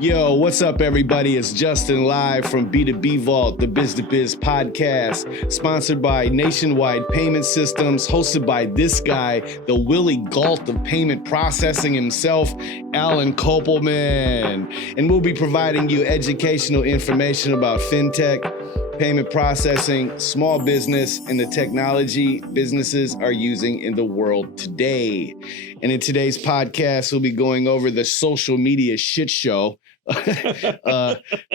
Yo, what's up, everybody? It's Justin live from B2B Vault, the Biz to Biz podcast, sponsored by Nationwide Payment Systems, hosted by this guy, the Willie Galt of payment processing himself, Alan Kopelman. And we'll be providing you educational information about fintech, payment processing, small business, and the technology businesses are using in the world today. And in today's podcast, we'll be going over the social media shit show.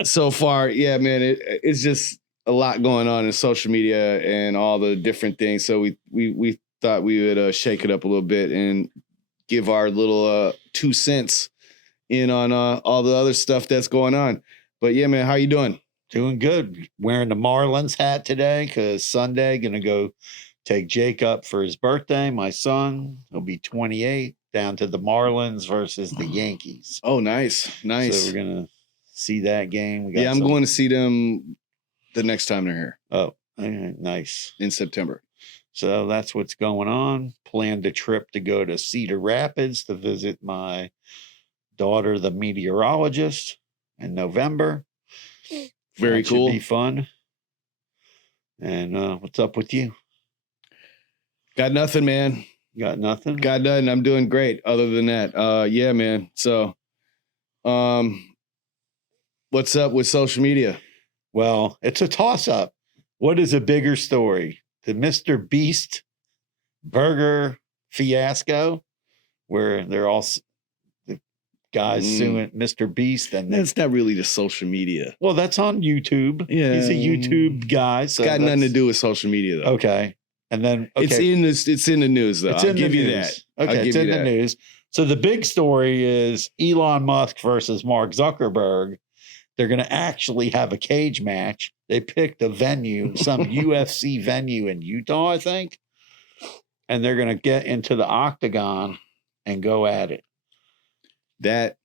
So far, yeah, man, it's just a lot going on in social media and all the different things. So we thought we would shake it up a little bit and give our little 2 cents in on all the other stuff that's going on. But yeah, man, how you doing? Doing good. Wearing the Marlins hat today because Sunday gonna go take Jake up for his birthday. My son, he'll be 28. Down to the Marlins versus the Yankees. Oh, nice. So we're gonna see that game. I'm going to see them the next time they're here. Oh, nice. In September. So that's what's going on. Planned a trip to go to Cedar Rapids to visit my daughter, the meteorologist, in November. Very cool. Should be fun. And what's up with you? Got nothing, man. Got nothing? Got nothing. I'm doing great other than that. Yeah, man. So, what's up with social media? Well, it's a toss-up. What is a bigger story? The Mr. Beast burger fiasco, where they're all the guys suing Mr. Beast, and that's not really the social media. Well, that's on YouTube. Yeah, he's a YouTube guy. So it's got nothing to do with social media, though. Okay, and then it's in the news, though. I'll give you that. Okay, it's in the news. So the big story is Elon Musk versus Mark Zuckerberg. They're going to actually have a cage match. They picked a venue, some UFC venue in Utah, I think. And they're going to get into the octagon and go at it. That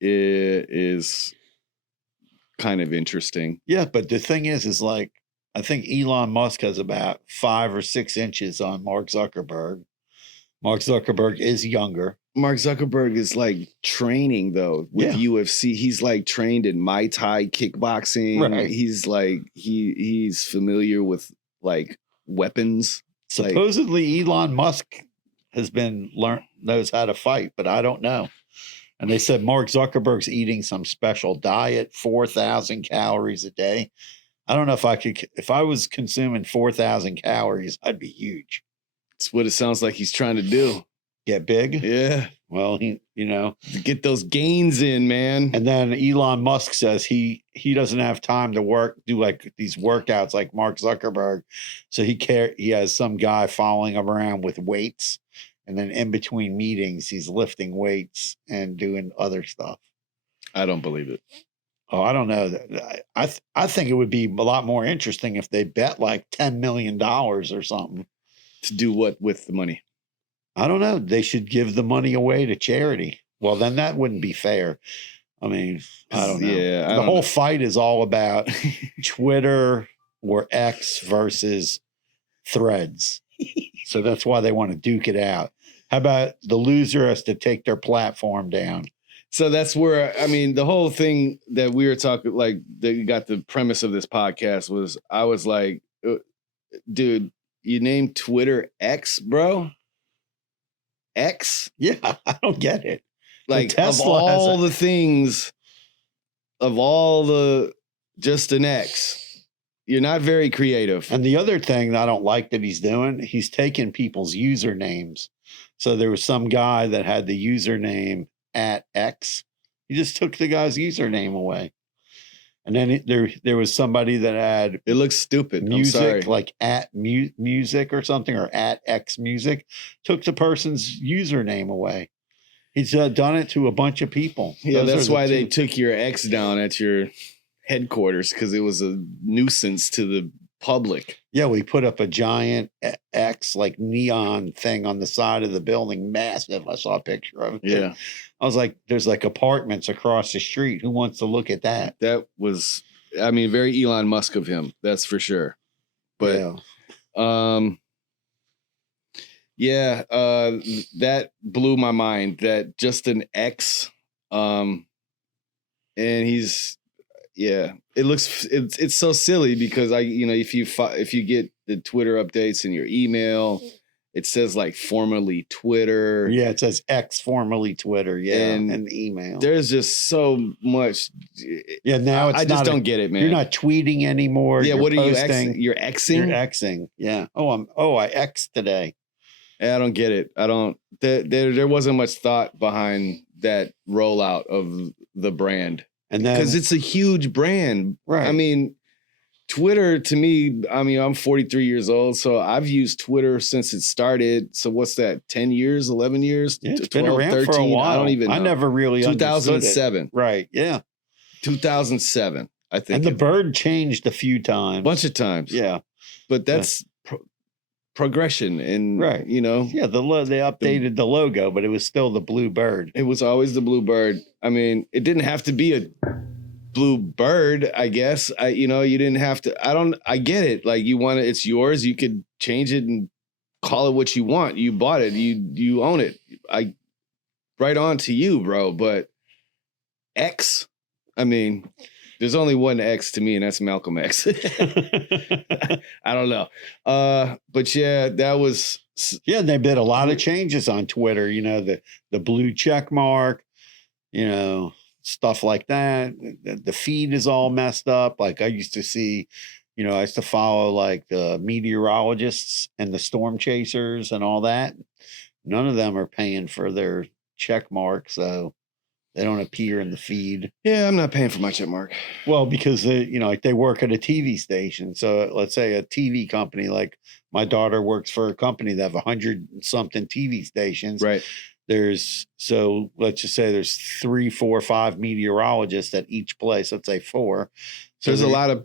is kind of interesting. Yeah, but the thing is like, I think Elon Musk has about 5 or 6 inches on Mark Zuckerberg. Mark Zuckerberg is younger. Mark Zuckerberg is like training though with UFC. He's like trained in Muay Thai kickboxing. Right. He's like he's familiar with like weapons. Supposedly Elon Musk has knows how to fight, but I don't know. And they said Mark Zuckerberg's eating some special diet, 4,000 calories a day. I don't know if I was consuming 4,000 calories, I'd be huge. That's what it sounds like he's trying to do. Get big? Yeah. Well, get those gains in, man. And then Elon Musk says he doesn't have time to do like these workouts like Mark Zuckerberg. So he has some guy following him around with weights. And then in between meetings, he's lifting weights and doing other stuff. I don't believe it. Oh, I don't know. I think it would be a lot more interesting if they bet like $10 million or something. To do what with the money? I don't know. They should give the money away to charity. Well, then that wouldn't be fair. I mean, I don't know. Yeah, the whole fight is all about Twitter or X versus Threads. So that's why they want to duke it out. How about the loser has to take their platform down? So that's where, I mean, the whole thing that we were talking, like, that got the premise of this podcast was, I was like, dude, you named Twitter X, bro? X? Yeah, I don't get it. Like, of all the things, just an X. You're not very creative. And the other thing that I don't like that he's doing, he's taking people's usernames. So there was some guy that had the username at X. He just took the guy's username away. And then there was somebody that had... It looks stupid. Music, like at music or something, or at X music. Took the person's username away. He's done it to a bunch of people. Yeah, that's why they took your X down at your headquarters, because it was a nuisance to the public. Yeah, we put up a giant X, like neon thing on the side of the building, massive. I saw a picture of it. Yeah. I was like, there's like apartments across the street. Who wants to look at that? That was, I mean, very Elon Musk of him. That's for sure. But, that blew my mind that just an X, and he's it's so silly because if you get the Twitter updates in your email, it says like formerly Twitter. Yeah, it says X, formerly Twitter. Yeah, and the email. There's just so much. Yeah, now I just don't get it, man. You're not tweeting anymore. Yeah, what are you Xing? You're Xing? You're Xing. Yeah. I X'd today. I don't get it. I don't. There wasn't much thought behind that rollout of the brand, and because it's a huge brand, right? I mean, Twitter to me. I mean, I'm 43 years old, so I've used Twitter since it started. So what's that? 10 years, 11 years? Yeah, it's 12, been around 13? For a while. I don't even know. I never really 2007. Right? Yeah, 2007. I think. And the bird changed a few times, bunch of times. Yeah, but that's. Progression and right, you know, they updated the logo, but it was still the blue bird. It was always the blue bird. I mean, it didn't have to be a blue bird, I guess. You didn't have to. I get it. Like you want it, it's yours. You could change it and call it what you want. You bought it. You own it. Right on to you, bro. But X, I mean. There's only one X to me, and that's Malcolm X. I don't know. But yeah, that was... Yeah, they did a lot of changes on Twitter, the blue check mark, stuff like that. The feed is all messed up. Like I used to see, I used to follow like the meteorologists and the storm chasers and all that. None of them are paying for their check mark, so... They don't appear in the feed. Yeah, I'm not paying for my check mark. Well, because they work at a TV station. So let's say a TV company, like my daughter works for a company that have 100-something TV stations. Right. Let's just say there's 3, 4, 5 meteorologists at each place. Let's say 4. So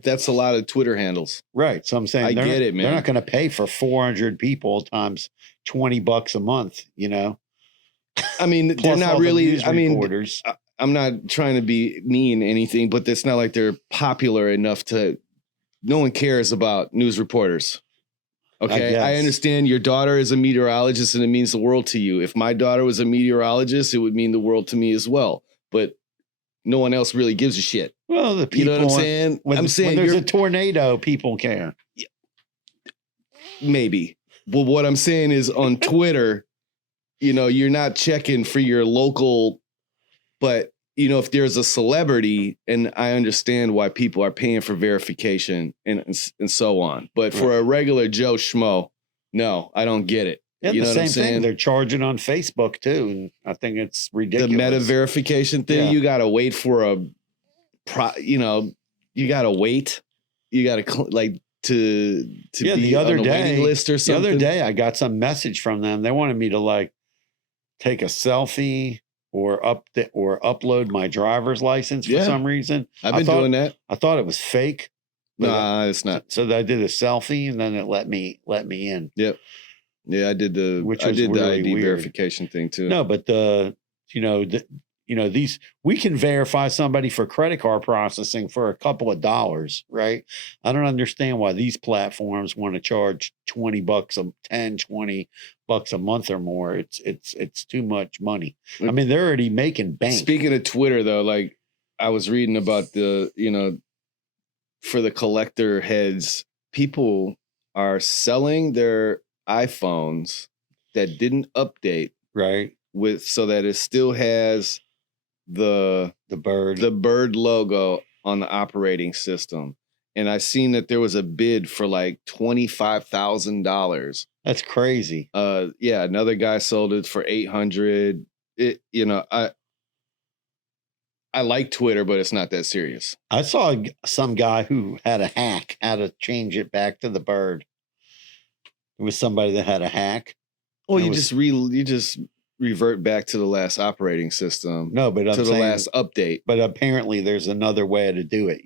that's a lot of Twitter handles. Right. So I'm saying I get it, man. They're not going to pay for 400 people times $20 a month, I mean, they're not really. I mean, I'm not trying to be mean anything, but it's not like they're popular enough to. No one cares about news reporters. Okay, I understand your daughter is a meteorologist and it means the world to you. If my daughter was a meteorologist, it would mean the world to me as well. But no one else really gives a shit. Well, the people, you know what I'm saying? When there's a tornado, people care. Maybe, but what I'm saying is on Twitter. You're not checking for your local, but if there's a celebrity, and I understand why people are paying for verification and so on, but for a regular Joe Schmo, no, I don't get it. Yeah, the same thing. They're charging on Facebook too, and I think it's ridiculous. The meta verification thing, you got to wait for you got to wait. You got to to be the other on a waiting list or something. The other day, I got some message from them. They wanted me to take a selfie or upload my driver's license for some reason. I've been doing that. I thought it was fake. Nah, it's not. So I did a selfie and then it let me in. Yep. Yeah, I did the ID weird. Verification thing too. No, but these, we can verify somebody for credit card processing for a couple of dollars, right? I don't understand why these platforms want to charge $20 $20 a month or more. It's too much money. I mean, they're already making bank. Speaking of Twitter though, like I was reading about for the collector heads, people are selling their iPhones that didn't update, right? So that it still has the bird logo on the operating system. And I seen that there was a bid for like $25,000. That's crazy. Yeah, another guy sold it for $800. I like Twitter, but it's not that serious. I saw some guy who had a hack how to change it back to the bird. It was somebody that had a hack. Well, you just revert back to the last operating system. No, but the last update. But apparently, there's another way to do it.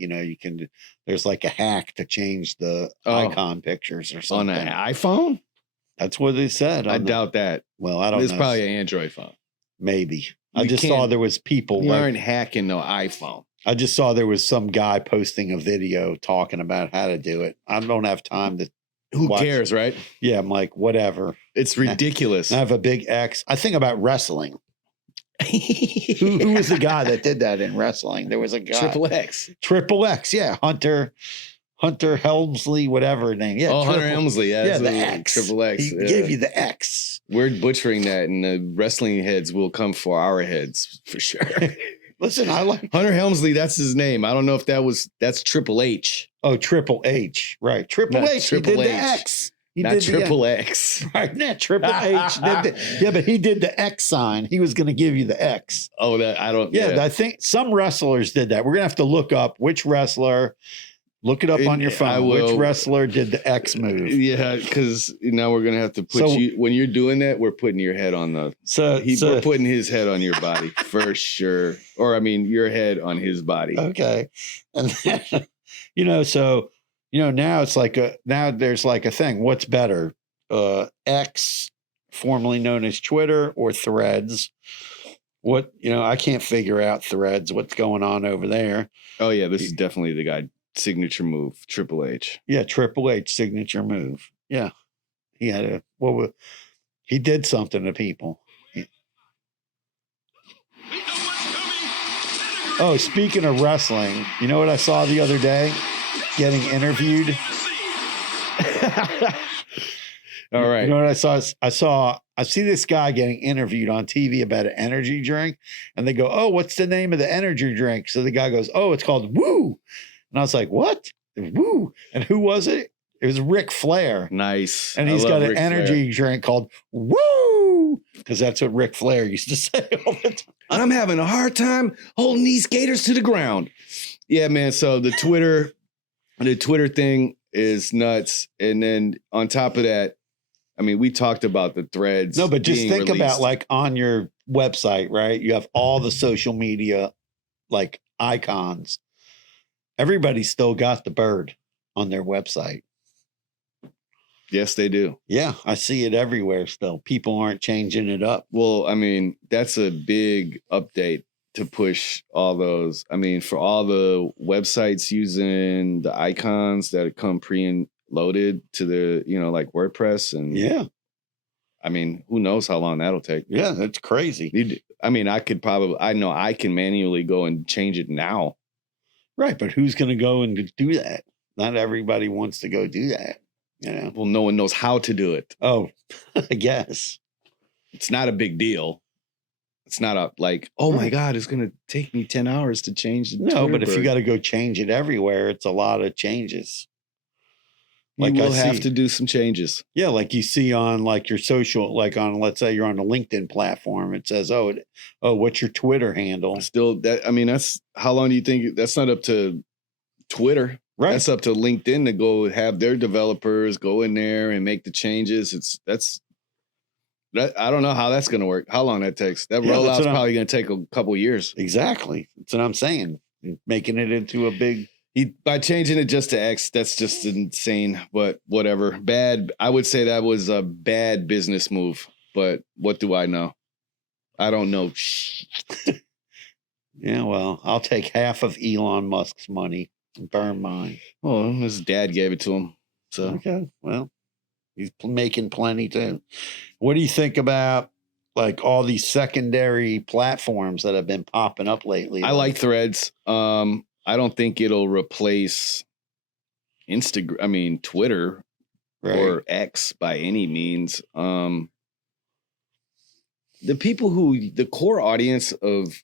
There's like a hack to change the icon pictures or something on an iPhone. That's what they said. I doubt that. Well, I don't know. It's probably an Android phone. Maybe. I just saw there was people. You aren't hacking no iPhone. I just saw there was some guy posting a video talking about how to do it. I don't have time to. Who cares, right? Yeah, I'm like, whatever. It's ridiculous. I have a big X. I think about wrestling. Who was the guy that did that in wrestling? There was a guy. Triple X. Yeah. Hunter Helmsley, whatever name. Yeah. Hunter Helmsley. Yeah, the X. Triple X. He gave you the X. We're butchering that, and the wrestling heads will come for our heads for sure. Listen, I like Hunter Helmsley. That's his name. I don't know if that's Triple H. Oh, Triple H. Right. Triple H. Triple he did H. the X. He Not did Triple X. Right. Not Triple H. But he did the X sign. He was going to give you the X. Oh, that I don't. Yeah, I think some wrestlers did that. We're going to have to look up which wrestler. Look it up on your phone. Which wrestler did the X move? Yeah, because now we're gonna have to put you when you're doing that. We're putting your head on the. We're putting his head on your body for sure. Or I mean, your head on his body. Okay, and then, now it's like there's like a thing. What's better, X, formerly known as Twitter, or Threads? I can't figure out Threads. What's going on over there? Oh yeah, this is definitely the guy. Signature move, Triple H. Yeah, Triple H signature move. Yeah, he had he did something to people. Oh, speaking of wrestling, you know what I saw the other day? Getting interviewed. All right. You know what I saw? I see this guy getting interviewed on TV about an energy drink, and they go, "Oh, what's the name of the energy drink?" So the guy goes, "Oh, it's called Woo." And I was like, "What? Woo?" And who was it? It was Ric Flair. Nice. And he's got an energy drink called Woo, because that's what Ric Flair used to say all the time. I'm having a hard time holding these gators to the ground. Yeah, man. So the Twitter thing is nuts. And then on top of that, I mean, we talked about the threads. No, but just think about like on your website, right? You have all the social media like icons. Everybody's still got the bird on their website. Yes, they do. Yeah, I see it everywhere still. People aren't changing it up. Well, I mean, that's a big update to push all those. I mean, for all the websites using the icons that come pre-loaded to the, like WordPress. And yeah, I mean, who knows how long that'll take. Yeah, that's crazy. I mean, I know I can manually go and change it now. Right, but who's going to go and do that? Not everybody wants to go do that. Well, no one knows how to do it. Oh, I guess. It's not a big deal. It's not oh my God, it's going to take me 10 hours to change. No, but if you got to go change it everywhere, it's a lot of changes. You will have to do some changes. Yeah, like you see on like your social, like on, let's say you're on a LinkedIn platform, it says, oh, what's your Twitter handle? Still, that's how long do you think? That's not up to Twitter. Right. That's up to LinkedIn to go have their developers go in there and make the changes. I don't know how that's going to work. How long that takes. That rollout's probably going to take a couple years. Exactly. That's what I'm saying. Making it into a big. By changing it just to X, that's just insane. But whatever. Bad. I would say that was a bad business move. But what do I know? I don't know. Yeah, well, I'll take half of Elon Musk's money. Burn mine. Well, his dad gave it to him. So okay, well, he's making plenty too. What do you think about like all these secondary platforms that have been popping up lately? I like Threads. I don't think it'll replace Instagram. I mean, Twitter or X by any means. The core audience of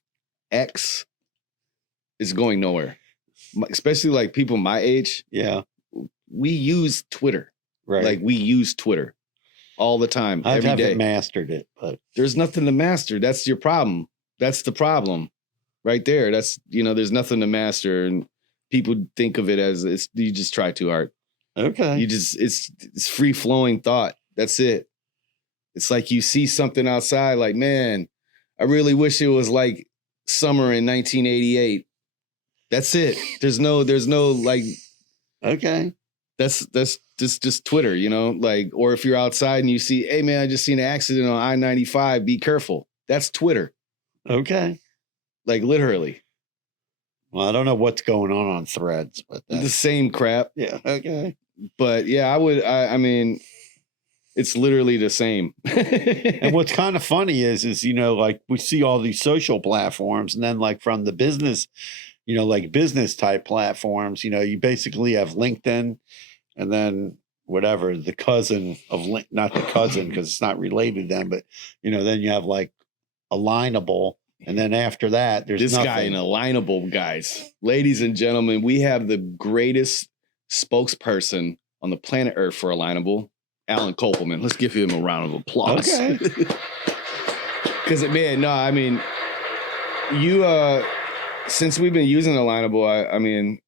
X is going nowhere. Especially like people my age. Yeah. We use Twitter. Right. Like we use Twitter all the time. I every haven't day. mastered it, but there's nothing to master. That's your problem. That's the problem right there. That's, there's nothing to master. And people think of it as you just try too hard. Okay. It's free flowing thought. That's it. It's like you see something outside like, man, I really wish it was like summer in 1988. That's it. There's no like, okay. That's just Twitter, like, or if you're outside and you see, hey man, I just seen an accident on I-95, be careful. That's Twitter. Okay. Like literally. Well, I don't know what's going on Threads, but the same crap. Yeah. Okay. But yeah, I mean, It's literally the same. And what's kind of funny is, like we see all these social platforms, and then like from the business, like business type platforms, you basically have LinkedIn, and then whatever the cousin of not the cousin because it's not related to them, but then you have like Alignable, and then after that, there's this nothing. guy in Alignable, guys, ladies and gentlemen, we have the greatest spokesperson on the planet Earth for Alignable, Alan Kopelman. Let's give him a round of applause. Okay. Because man, no, I mean, you since we've been using Alignable, I mean,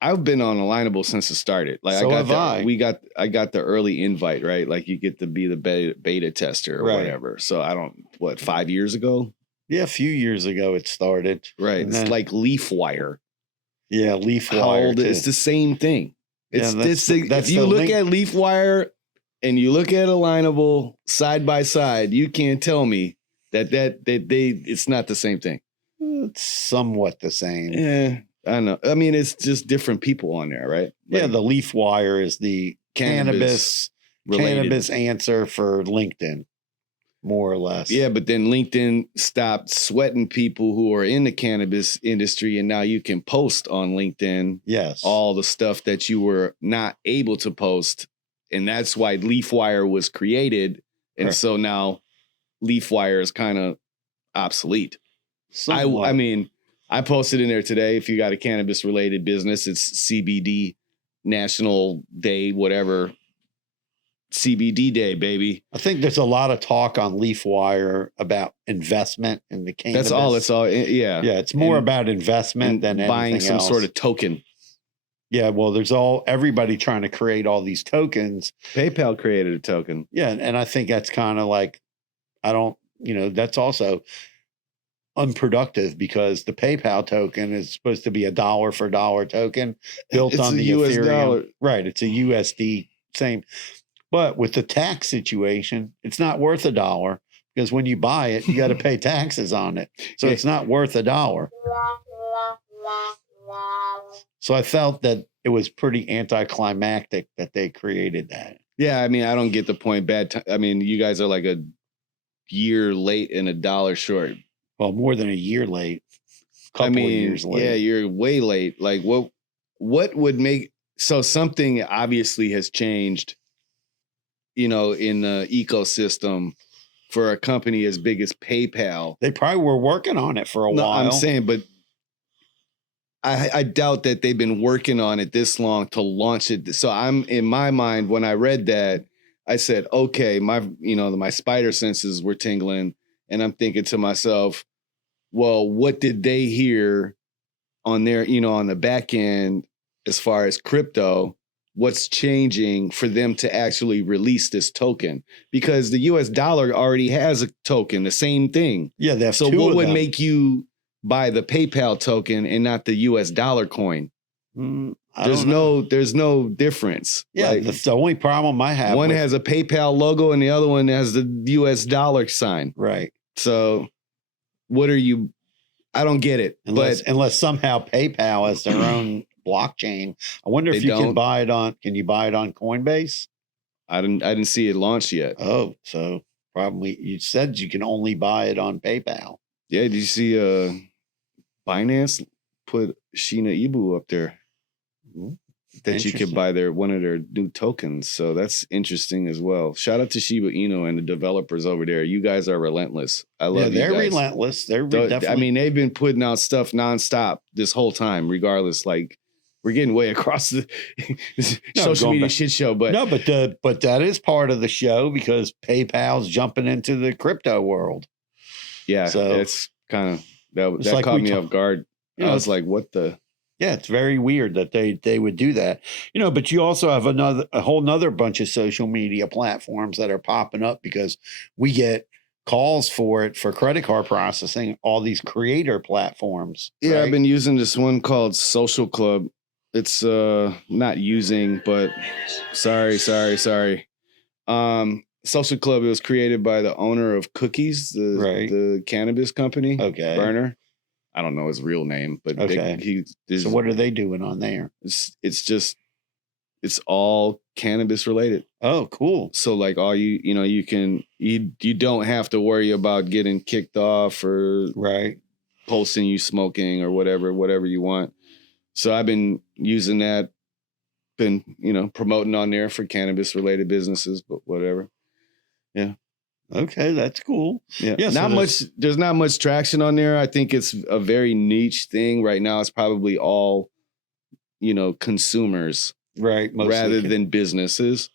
I've been on Alignable since it started. Like So I got the early invite, right? Like you get to be the beta tester or whatever. So 5 years ago? Yeah, a few years ago it started. Right. And it's then, like LeafWire. Yeah, LeafWire. How old? It's the same thing. It's that's if you look at LeafWire and you look at Alignable side by side, you can't tell me that it's not the same thing. It's somewhat the same. Yeah. I don't know. I mean, it's just different people on there, right? Like, yeah, the LeafWire is the cannabis answer for LinkedIn, more or less. Yeah, but then LinkedIn stopped sweating people who are in the cannabis industry, and now you can post on LinkedIn all the stuff that you were not able to post, and that's why LeafWire was created, and so now LeafWire is kind of obsolete. I mean, I posted in there today, if you got a cannabis related business, it's CBD National Day, whatever. CBD Day, baby. I think there's a lot of talk on LeafWire about investment in the cannabis. That's all. It's all. Yeah. Yeah. It's more about investment than buying some sort of token. Yeah. Well, there's everybody trying to create all these tokens. PayPal created a token. Yeah. And I think that's kind of like, that's also unproductive because the PayPal token is supposed to be a dollar for dollar token built on the US Ethereum. dollar. Right. It's a USD same. But with the tax situation, it's not worth $1 because when you buy it, you got to pay taxes on it. So it's not worth $1. So I felt that it was pretty anticlimactic that they created that. Yeah. I mean, I don't get the point. I mean, you guys are like a year late and $1 short. Well, more than a year late. Couple of years late. Yeah, you're way late. Like what would make something obviously has changed, in the ecosystem for a company as big as PayPal. They probably were working on it for a while. I'm saying, but I doubt that they've been working on it this long to launch it. So I'm in my mind, when I read that, I said, okay, my spider senses were tingling. And I'm thinking to myself, well, what did they hear on their, on the back end as far as crypto? What's changing for them to actually release this token? Because the US dollar already has a token, the same thing. Yeah, they have so two what of would them. make you buy the PayPal token and not the US dollar coin? There's no difference. Yeah, like, the only problem I have. One has a PayPal logo and the other one has the US dollar sign. Right. So what are you? I don't get it. Unless somehow PayPal has their own blockchain. I wonder if can buy it on. Can you buy it on Coinbase? I didn't see it launched yet. Oh, so probably you said you can only buy it on PayPal. Yeah. Did you see Binance put Shiba Inu up there? That you could buy one of their new tokens. So that's interesting as well. Shout out to Shiba Inu and the developers over there. You guys are relentless. I love you guys. They're relentless. They're definitely. I mean, they've been putting out stuff nonstop this whole time, regardless. Like, we're getting way across the social media shit show. But but that is part of the show because PayPal's jumping into the crypto world. Yeah, so it's kind of that caught me off guard. I was like, what the? Yeah, it's very weird that they would do that. But you also have a whole nother bunch of social media platforms that are popping up because we get calls for it for credit card processing, all these creator platforms. Yeah, right? I've been using this one called Social Club. It's not using, but sorry. Social Club, it was created by the owner of Cookies, the cannabis company. Okay. Berner. I don't know his real name, but okay. So what are they doing on there? It's all cannabis related. Oh, cool. So like all you don't have to worry about getting kicked off or Right. posting you smoking or whatever you want. So I've been using that, been, promoting on there for cannabis related businesses, but whatever. Yeah. Okay, that's cool. Yeah. Yeah, There's not much traction on there. I think it's a very niche thing. Right now it's probably all, consumers right, rather than businesses.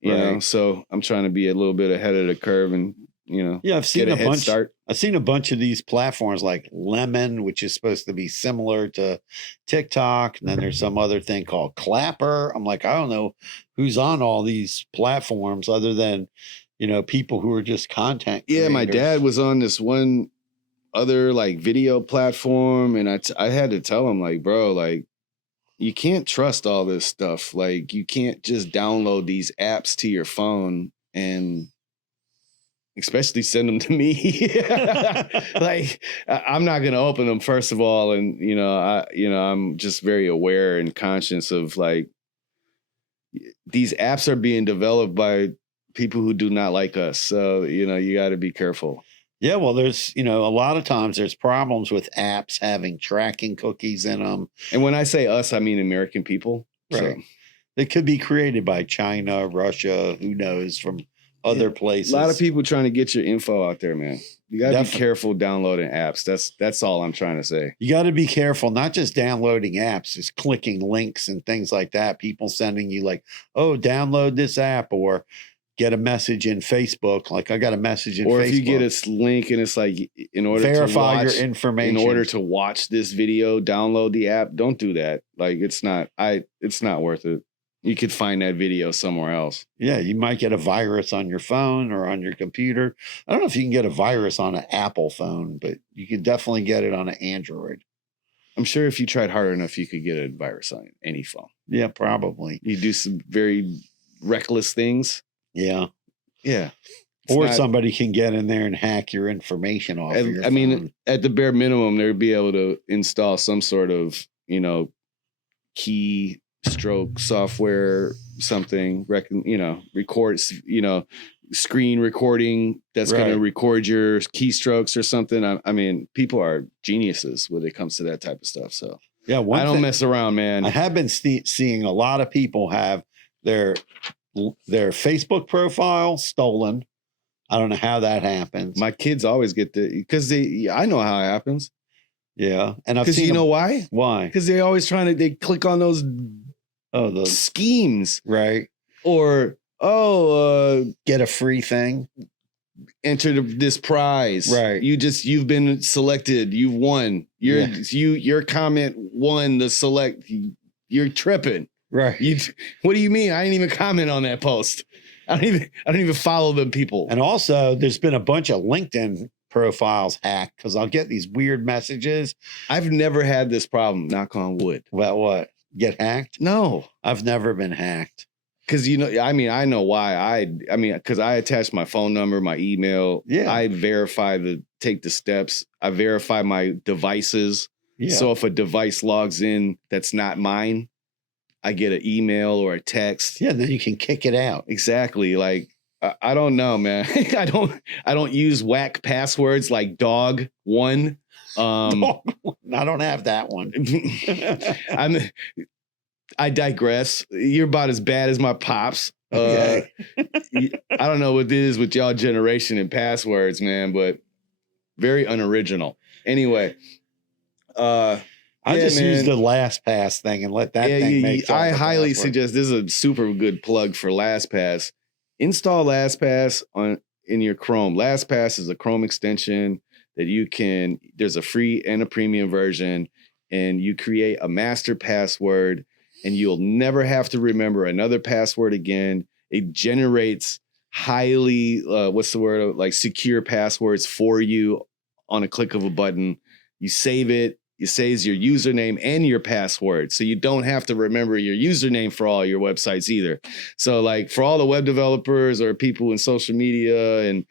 You know, so I'm trying to be a little bit ahead of the curve and, yeah, I've seen get a head start. I've seen a bunch of these platforms like Lemon, which is supposed to be similar to TikTok. And then there's some other thing called Clapper. I'm like, I don't know who's on all these platforms other than, people who are just content creators. Yeah, my dad was on this one other like video platform, and I had to tell him like, bro, like you can't trust all this stuff. Like you can't just download these apps to your phone and especially send them to me. Like I'm not going to open them first of all. And, I'm just very aware and conscious of like these apps are being developed by people who do not like us. So, you got to be careful. Yeah, well, there's, a lot of times there's problems with apps having tracking cookies in them. And when I say us, I mean American people. Right. So. They could be created by China, Russia, who knows, from other places. A lot of people trying to get your info out there, man. You got to be careful downloading apps. That's all I'm trying to say. You got to be careful, not just downloading apps, just clicking links and things like that. People sending you like, oh, download this app, or get a message in Facebook. Like I got a message in Facebook. Or if you get a link and it's like, in order verify to watch your information. In order to watch this video, download the app. Don't do that. Like it's not worth it. You could find that video somewhere else. Yeah, you might get a virus on your phone or on your computer. I don't know if you can get a virus on an Apple phone, but you can definitely get it on an Android. I'm sure if you tried hard enough, you could get a virus on any phone. Yeah, probably. You do some very reckless things. Yeah. Yeah. Or somebody can get in there and hack your information off of your phone. Mean, at the bare minimum, they'd be able to install some sort of, key stroke software, something, records, screen recording that's going to record your keystrokes or something. I mean, people are geniuses when it comes to that type of stuff. So yeah, I don't mess around, man. I have been seeing a lot of people have their Facebook profile stolen. I don't know how that happens. My kids always get because I know how it happens. Yeah. And I've seen, why? Why? Because they're always they click on those schemes. Right. Or, get a free thing. Enter this prize. Right. You've been selected. You've won. Your comment won the select. You're tripping. Right. What do you mean? I didn't even comment on that post. I don't even follow them people. And also there's been a bunch of LinkedIn profiles hacked because I'll get these weird messages. I've never had this problem, knock on wood. About what? Get hacked? No. I've never been hacked. Because, I know why. Because I attach my phone number, my email. Yeah. I take the steps. I verify my devices. Yeah. So if a device logs in that's not mine, I get an email or a text. Yeah, then you can kick it out. Exactly. Like, I don't know, man. I don't use whack passwords like dog1. I don't have that one. I digress. You're about as bad as my pops. I don't know what it is with y'all generation and passwords, man, but very unoriginal. Anyway, I just use the LastPass thing and let that thing make. I highly suggest, this is a super good plug for LastPass. Install LastPass in your Chrome. LastPass is a Chrome extension that there's a free and a premium version, and you create a master password and you'll never have to remember another password again. It generates highly, secure passwords for you on a click of a button. You save it. It saves your username and your password. So you don't have to remember your username for all your websites either. So like for all the web developers or people in social media and,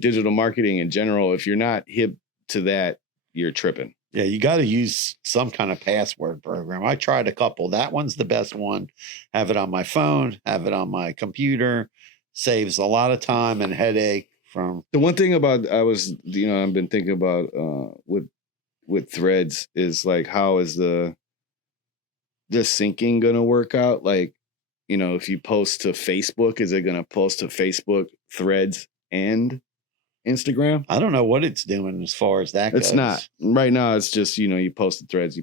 digital marketing in general, if you're not hip to that, you're tripping. Yeah, you got to use some kind of password program. I tried a couple. That one's the best one. Have it on my phone, have it on my computer. Saves a lot of time and headache from. The one thing about I've been thinking about with Threads is like, how is the syncing gonna work out? Like, if you post to Facebook, is it gonna post to Facebook, Threads, and Instagram? I don't know what it's doing as far as that goes. It's not right now. It's just you post to Threads,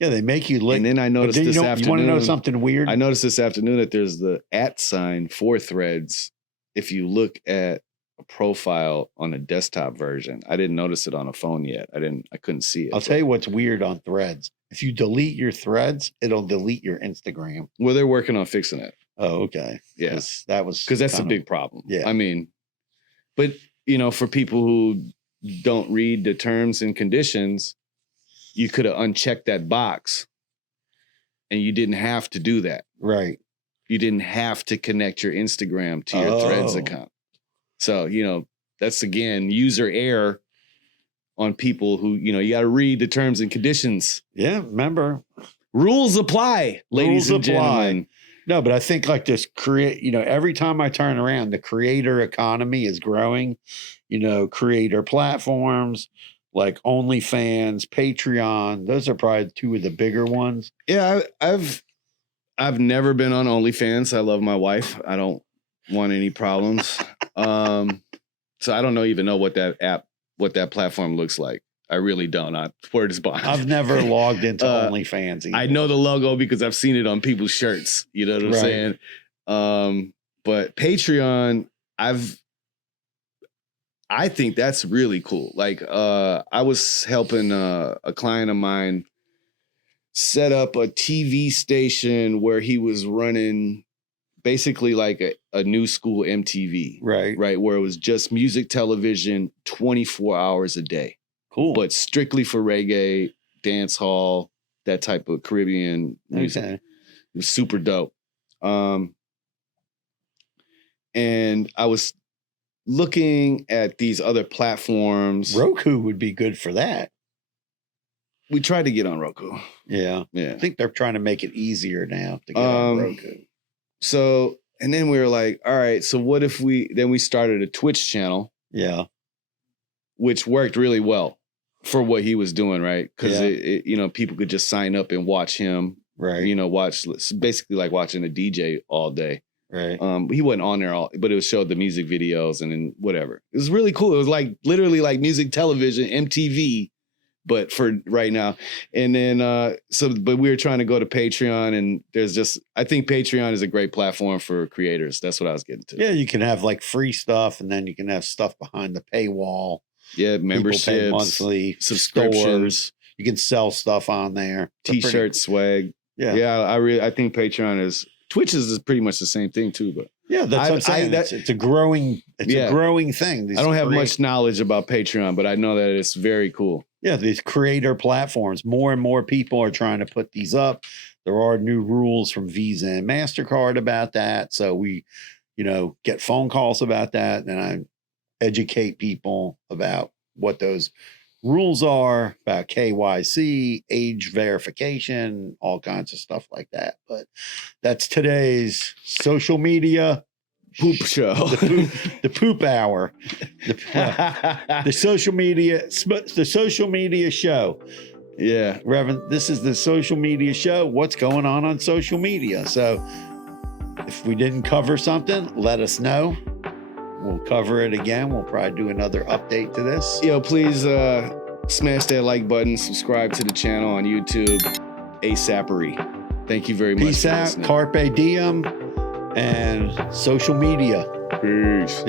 Yeah, they make you look. And then I noticed this afternoon. You want to know something weird? I noticed this afternoon that there's the @ for Threads. If you look at a profile on a desktop version, I didn't notice it on a phone yet. I couldn't see it. I'll tell you what's weird on Threads. If you delete your Threads, it'll delete your Instagram. Well, they're working on fixing it. Oh, okay. Yeah, because that's a big problem. Yeah, I mean, but for people who don't read the terms and conditions, you could have unchecked that box, and you didn't have to do that. Right. You didn't have to connect your Instagram to your Threads account. So, that's, again, user error on people who, you got to read the terms and conditions. Yeah, remember. Rules apply, ladies and gentlemen. No, but I think like this every time I turn around, the creator economy is growing, creator platforms like OnlyFans, Patreon. Those are probably two of the bigger ones. Yeah, I've never been on OnlyFans. I love my wife. I don't want any problems. So I don't even know what that platform looks like. I really don't. Word bond. I've never logged into OnlyFans either. I know the logo because I've seen it on people's shirts. You know what I'm saying? But Patreon, I think that's really cool. Like, I was helping a client of mine set up a TV station where he was running basically like a new school MTV. Right. Where it was just music television 24 hours a day. Cool. But strictly for reggae, dance hall, that type of Caribbean music. Okay. It was super dope. And I was looking at these other platforms. Roku would be good for that. We tried to get on Roku. Yeah. Yeah. I think they're trying to make it easier now to get on Roku. So, and then we were like, all right, so what if we started a Twitch channel. Yeah. Which worked really well for what he was doing, right? Because people could just sign up and watch him. Right. Watch, basically like watching a DJ all day. Right. He wasn't on there but it showed the music videos and then whatever. It was really cool. It was like literally like music television, MTV, but for right now. And then but we were trying to go to Patreon, and I think Patreon is a great platform for creators. That's what I was getting to. Yeah, you can have like free stuff, and then you can have stuff behind the paywall. Yeah, memberships, monthly subscriptions. Stores. You can sell stuff on there. T-shirts, swag. Yeah. I think Patreon is. Twitch is pretty much the same thing too, but yeah, that's what I'm saying. It's a growing thing. I don't have much knowledge about Patreon, but I know that it's very cool. Yeah, these creator platforms. More and more people are trying to put these up. There are new rules from Visa and MasterCard about that. So we, get phone calls about that, and I educate people about what those rules are about KYC, age verification, all kinds of stuff like that. But that's today's social media poop show, the poop hour, the social media show. Yeah, Reverend, this is the social media show. What's going on social media? So if we didn't cover something, let us know. We'll cover it again. We'll probably do another update to this. Please smash that like button. Subscribe to the channel on YouTube. ASAPery. Thank you very much. Peace out. Carpe diem and social media. Peace.